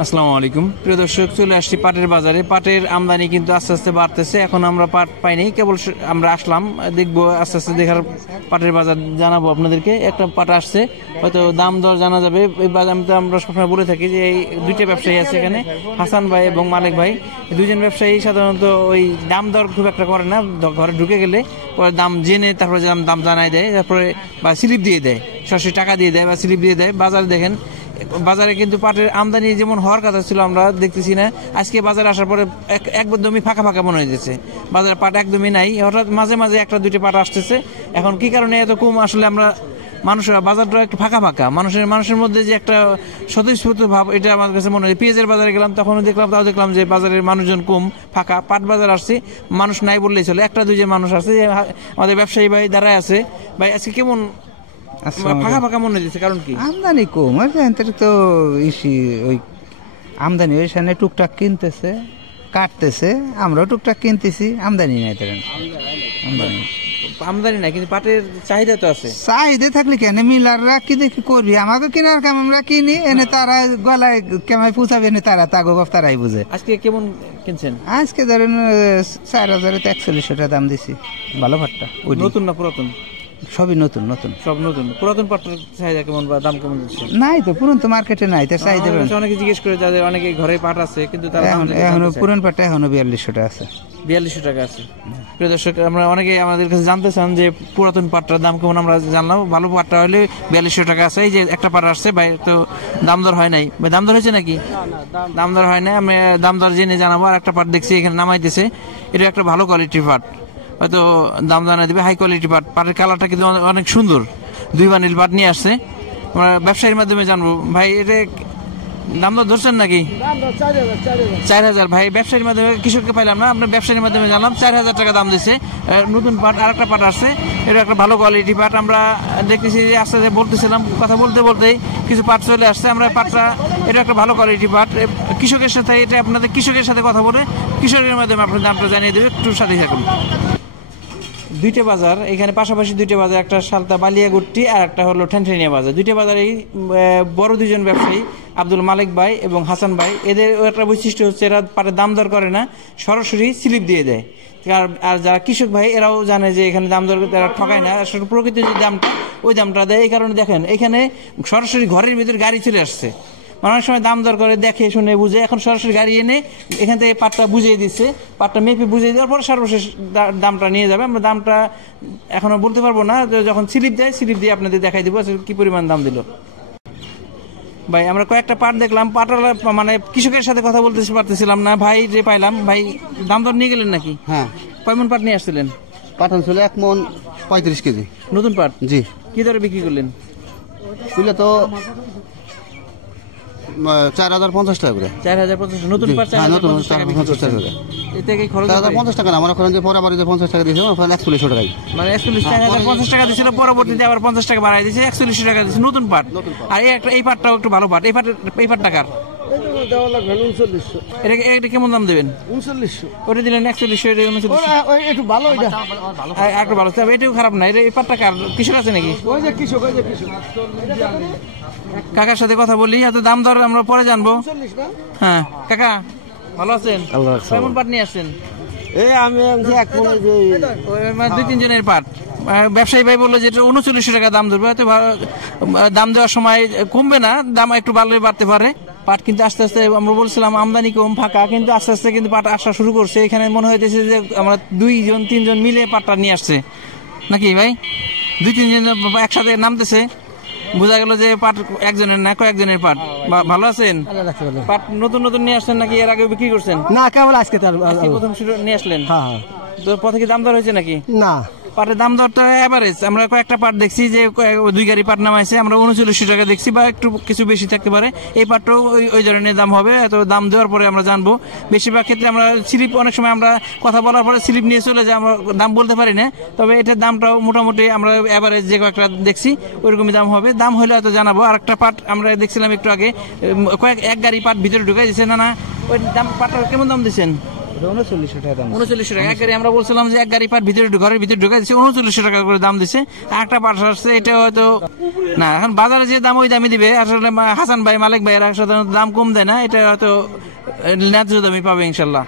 আসসালামু আলাইকুম প্রিয় দর্শক, চলে আসছি পাটের বাজারে। পাটের আমদানি কিন্তু আস্তে আস্তে বাড়তেছে। এখন আমরা পাট পাইনি, কেবল আমরা আসলাম, দেখবো আস্তে আস্তে দেখার পাটের বাজার জানাবো আপনাদেরকে। একটা পাট আসছে, হয়তো দাম দর জানা যাবে। এই বাজার আমরা সবসময় বলে থাকি যে এই দুইটা ব্যবসায়ী আছে এখানে, হাসান ভাই এবং মালিক ভাই। দুইজন ব্যবসায়ী সাধারণত ওই দাম দর খুব একটা করে না, ঘরে ঢুকে গেলে পরে দাম জেনে তারপরে দাম জানাই দেয়, তারপরে বা স্লিপ দিয়ে দেয়, সরাসরি টাকা দিয়ে দেয় বা স্লিপ দিয়ে দেয়। বাজারে দেখেন, বাজারে কিন্তু পাটের আমদানি যেমন হওয়ার কথা ছিল আমরা দেখতেছি না। আজকে বাজারে আসার পরে একদমই ফাঁকা ফাঁকা মনে হয়েছে, বাজারে পাট একদমই নাই। হঠাৎ মাঝে মাঝে একটা দুইটা পাট আসতেছে। এখন কি কারণে এত কম আসলে আমরা মানুষের বাজারটা একটু ফাঁকা ফাঁকা, মানুষের মধ্যে যে একটা স্বতঃস্ফূর্ত ভাব, এটা আমার কাছে মনে হয়। পেঁয়াজের বাজারে গেলাম, তখনও দেখলাম যে বাজারের মানুষজন কম, ফাঁকা। পাট বাজার আসছে, মানুষ নাই বললেই চলে, একটা দুইজন মানুষ আছে। আমাদের ব্যবসায়ী ভাই দাঁড়ায় আছে। ভাই আজকে কেমন ফাঁকা ফাঁকা মনে হচ্ছে, কারণ কি? আমদানি কম তো ওই আমদানি ওই সামনে টুকটাক কিনতেছে, কাটতেছে, আমরাও টুকটাক কিনতেছি। আমদানি নাই তেমন, আমদানি নাই, কিন্তু পাটের চাহিদা তো আছে। চাহিদা থাকলে কেন মিলাররা কি দেখি করবি, আমাকে কেনার কাম আমরা কিনি, এনে তারা গলায় কেমাই পুষাবে, এনে তারা তাগো বাপ তারাই বুঝে। আজকে কেমন কিনছেন? আজকে ধরেন 4,000 4100 টাকা দাম দিছি। ভালো পাটটা নতুন না পুরাতন? সবই নতুন নতুন, সব নতুন। পুরাতন পাটের চাহিদা কেমন বা দাম কেমন দিচ্ছে? নাই তো, পুরান তো মার্কেটে নাই, তার চাহিদা অনেকে জিজ্ঞেস করে, যাদের অনেকে ঘরে পাট আছে কিন্তু তারা এখনো পুরান পাটটা এখনো 4200 টাকা আছে। 4200 টাকা আছে। প্রিয় দর্শক, আমরা অনেকে আমাদের কাছে জানতে চান যে পুরাতন পাটটার দাম কেমন। আমরা জানলাম ভালো পাটটা হলে 4200 টাকা আছে। এই যে একটা পাট আসছে ভাই, তো দাম দর হয় নাই। দাম দর হয়েছে নাকি? দাম দর হয় নাই, আমি দাম দর জেনে জানাবো। আর একটা পাট দেখছি এখানে নামাইতেছে, এটা একটা ভালো কোয়ালিটির পাট, হয়তো দাম জানা দিবে। হাই কোয়ালিটি পাট, পাটের কালারটা কিন্তু অনেক সুন্দর। 2 বান্ডিল পাট নিয়ে আসছে, আমরা ব্যবসায়ীর মাধ্যমে জানবো। ভাই এটা দাম দর ধরছেন নাকি? 4000। ভাই ব্যবসায়ীর মাধ্যমে, কৃষককে পাইলাম না, আপনার ব্যবসায়ীর মাধ্যমে জানলাম 4000 টাকা দাম দিচ্ছে। নতুন পাট, আর একটা পাট আসছে, এটা একটা ভালো কোয়ালিটি পাট। আমরা দেখতেছি আস্তে আস্তে বলতেছিলাম, কথা বলতে বলতেই কিছু পাট চলে আসছে। আমরা পাটটা, এটা একটা ভালো কোয়ালিটি পাট। কৃষকের সাথে, এটা আপনাদের কৃষকের সাথে কথা বলে কৃষকের মাধ্যমে আপনার দামটা জানিয়ে দেবে, একটু সাথে থাকুন। দুইটা বাজার এখানে পাশাপাশি, দুইটা বাজার, একটা সালতা বালিয়াগুট্টি আর একটা হলো ঠ্যানঠ্যানিয়া বাজার। দুইটা বাজারেই বড় দুইজন ব্যবসায়ী, আব্দুল মালিক ভাই এবং হাসান ভাই। এদের একটা বৈশিষ্ট্য হচ্ছে এরা পাটের দাম দর করে না, সরাসরি স্লিপ দিয়ে দেয়। আর যারা কৃষক ভাই, এরাও জানে যে এখানে দাম দর তারা ঠকায় না, আসলে প্রকৃত যে দামটা, ওই দামটা দেয়। এই কারণে দেখেন এখানে সরাসরি ঘরের ভিতরে গাড়ি চলে আসছে। অনেক সময় দাম দর করে দেখে শুনে বুঝে, এখন সরাসরি গাড়ি এনে এখান থেকে পাটটা বুঝিয়ে দিচ্ছে, পাটটা মেপে বুঝিয়ে দেওয়ার পরে সর্বশেষ দামটা নিয়ে যাবে। আমরা দামটা এখনো বলতে পারবো না, যখন স্লিপ দেয় স্লিপ দিয়ে আপনাদের দেখাই দেবো কি পরিমাণ দাম দিল। ভাই আমরা কয়েকটা পাট দেখলাম, পাটার মানে কৃষকের সাথে কথা বলতে পারতেছিলাম না। ভাই যে পাইলাম, ভাই দাম দর নিয়ে গেলেন নাকি? হ্যাঁ। কয় মন পাট নিয়ে আসছিলেন? পাট ছিল 1 মন 35 কেজি নতুন পাট। জি। কি দরে বিক্রি করলেন? বুঝলে তো 4050 টাকা করে। 4050 নতুন পাট? নতুন 4050 টাকা করে। এতে কি খরচ? 4050 টাকা না, আমরা করেন যে পরে যে 50 টাকা দিয়েছে, 4100 টাকাই। মানে 4150 টাকা দিয়েছিল, পরবর্তীতে আবার 50 টাকা বাড়াই দিয়েছে, 4100 টাকা দিয়েছে নতুন পাট। আর এই পাটটাও একটু ভালো পাট। এই পাট টাকার এটা কেমন দাম দেবেন? 3900। ওটা দিলেন 4100, এটা 3900। একটু ভালো, এটা একটু ভালো, এটাও খারাপ না। এই পাট টাকার কৃষক আছে নাকি? ওই যে কৃষক। কাকার সাথে কথা বলি, এত দাম দর আমরা পরে জানবো। হ্যাঁ কাকা, ভালো আছেন? কেমন পাট নিয়ে আসছেন? আমি 2-3 জনের পাট। ব্যবসায়ী ভাই বললো যে 3900 টাকা দাম ধরবে, হয়তো দাম দেওয়ার সময় কমবে না, দাম একটু বাড়তে পারে। পাট কিন্তু আস্তে আস্তে, আমরা বলছিলাম আমদানি কম, ফাঁকা, কিন্তু আস্তে আস্তে কিন্তু পাট আসা শুরু করছে। এখানে মনে হইতেছে যে আমরা 2-3 জন মিলে পাটটা নিয়ে আসছে নাকি ভাই? 2-3 জন একসাথে নামতেছে, বোঝা গেল যে পাট একজনের না, কয়েকজনের পাট। ভালো আছেন? পাট নতুন নতুন নিয়ে আসছেন নাকি এর আগে বিক্রি করছেন? না, কেবল আজকে প্রথম নিয়ে আসলেন? হ্যাঁ। তো পথে কি দাম দর হয়েছে নাকি? না, পাটের দাম দর তো এভারেজ। আমরা কয়েকটা পাট দেখছি যে 2 গাড়ি পাট নামাইছে, আমরা 3900 টাকা দেখছি, বা একটু কিছু বেশি থাকতে পারে। এই পাটটাও ওই ধরনের দাম হবে, এত দাম দেওয়ার পরে আমরা জানবো। বেশিরভাগ ক্ষেত্রে আমরা স্লিপ, অনেক সময় আমরা কথা বলার পরে স্লিপ নিয়ে চলে যাই, আমরা দাম বলতে পারি না। তবে এটার দামটাও মোটামুটি আমরা এভারেজ যে কয়েকটা দেখছি ওইরকমই দাম হবে। দাম হলে হয়তো জানাবো। আর একটা পাট আমরা দেখছিলাম একটু আগে, এক গাড়ি পাট ভিতরে ঢুকাই দিচ্ছে। না ওই দাম, পাটটা কেমন দাম দিচ্ছেন? 3900 টাকা দাম। 3900 টাকা। এক গাড়ি আমরা বলছিলাম যে এক গাড়ি পাট ভিতরে ঘরের ভিতরে ঢুকাই দিচ্ছে, 3900 টাকা করে দাম দিচ্ছে। একটা পাট আসছে, এটা হয়তো না, এখন বাজারে যে দাম ওই দামই দিবে। আসলে হাসান ভাই, মালিক ভাই এরা সাধারণত দাম কম দেয় না, এটা হয়তো ন্যায্য দামই পাবে ইনশাল্লাহ।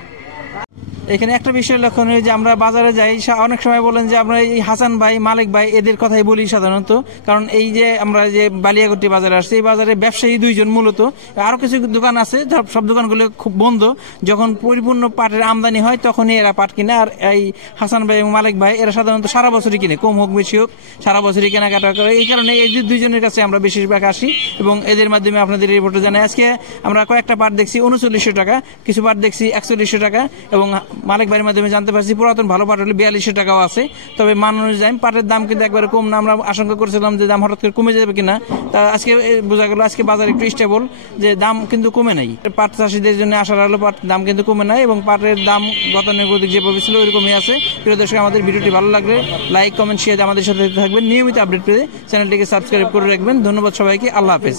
এখানে একটা বিষয় লক্ষণীয় যে আমরা বাজারে যাই, অনেক সময় বলেন যে আমরা এই হাসান ভাই, মালিক ভাই এদের কথাই বলি সাধারণত, কারণ এই যে আমরা যে বালিয়াগট্টি বাজারে আসছি, এই বাজারে ব্যবসায়ী দুইজন মূলত, আরো কিছু দোকান আছে, সব দোকানগুলো খুব বন্ধ। যখন পরিপূর্ণ পাটের আমদানি হয় তখনই এরা পাট কিনে। আর এই হাসান ভাই এবং মালিক ভাই এরা সাধারণত সারা বছরই কিনে, কম হোক বেশি হোক সারা বছরই কেনাকাটা করে। এই কারণে এই দুইজনের কাছে আমরা বেশিরভাগ আসি এবং এদের মাধ্যমে আপনাদের রিপোর্টে জানাই। আজকে আমরা কয়েকটা পাট দেখছি 3900 টাকা, কিছু পাট দেখছি 4100 টাকা, এবং মালিক ভাইয়ের মাধ্যমে জানতে পারছি পুরাতন ভালো পাট হলে 4200 টাকাও আছে। তবে মান অনুযায়ী পাটের দাম কিন্তু একবারে কম না। আমরা আশঙ্কা করেছিলাম যে দাম হঠাৎ করে কমে যাবে কিনা, তা আজকে বোঝা গেল আজকে বাজার একটু স্টেবল, যে দাম কিন্তু কমে নাই। পাট চাষিদের জন্য আশা রাখলো পাট দাম কিন্তু কমে নাই, এবং পাটের দাম গতানুগতিক যেভাবে ছিল ওইরকমই আছে। প্রিয় দর্শক, আমাদের ভিডিওটি ভালো লাগলে লাইক, কমেন্ট, শেয়ার আমাদের সাথে থাকবেন। নিয়মিত আপডেট পেতে চ্যানেলটিকে সাবস্ক্রাইব করে রাখবেন। ধন্যবাদ সবাইকে, আল্লাহ হাফেজ।